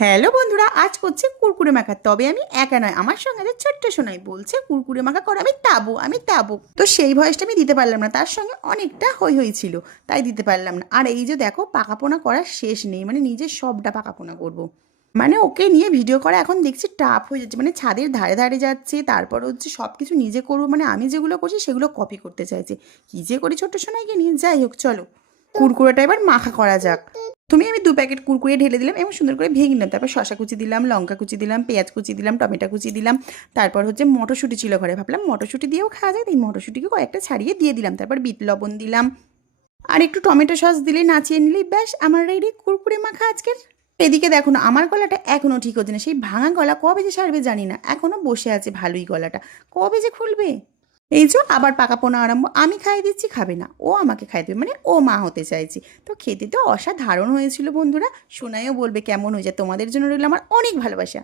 Hello বন্ধুরা, আজ করছি কুরকুরে মাখা। তবে আমি একা নয়, আমার সঙ্গে আছে ছোট্ট সোনাই। বলছে কুরকুরে মাখা করে, আমি তাবো। তো সেই ভয়েসটা আমি দিতে পারলাম না, তার সঙ্গে অনেকটা হই হই ছিল, তাই দিতে পারলাম না। আর এই যে দেখো, পাকাপোনা করার শেষ নেই, মানে নিজের সবটা পাকাপোনা করব। মানে ওকে নিয়ে ভিডিও করা এখন দেখছি টাফ হয়ে যাচ্ছে, মানে ছাদের ধারে ধারে যাচ্ছে, তারপর হচ্ছে সব কিছু নিজে করবো, মানে আমি যেগুলো করছি সেগুলো কপি করতে চাইছে। কী যে করি ছোট্ট সোনাইকে নিয়ে, যাই হোক চলো কুরকুরেটা এবার মাখা করা যাক। আমি 2 প্যাকেট কুরকুরে ঢেলে দিলাম এবং সুন্দর করে ভেঙে নিলাম। তারপর শসা কুচি দিলাম, লঙ্কা কুচি দিলাম, পেঁয়াজ কুচি দিলাম, টমেটো কুচি দিলাম। তারপর হচ্ছে মটরশুঁটি ছিল ঘরে, ভাবলাম মটরশুঁটি দিয়েও খাওয়া যায়, তাই মটরশুঁটিকে কয়েকটা ছাড়িয়ে দিয়ে দিলাম। তারপর বিট লবণ দিলাম, আর একটু টমেটো সস দিলেই, নাচিয়ে নিলেই ব্যাস আমার রেডি কুরকুরে মাখা আজকের। এদিকে দেখো না, আমার গলাটা এখনও ঠিক হচ্ছে না। সেই ভাঙা গলা কবে যে সারবে জানি না, এখনও বসে আছে ভালোই গলাটা, কবে যে খুলবে। এই যে আবার পাকাপোনা আরম্ভ। আমি খাইয়ে দিচ্ছি, খাবে না, ও আমাকে খাই দেবে, মানে ও মা হতে চাইছে। তো খেতে তো অসাধারণ হয়েছিল বন্ধুরা, শোনায়ও বলবে কেমন হয়েছে। তোমাদের জন্য রইল আমার অনেক ভালোবাসা।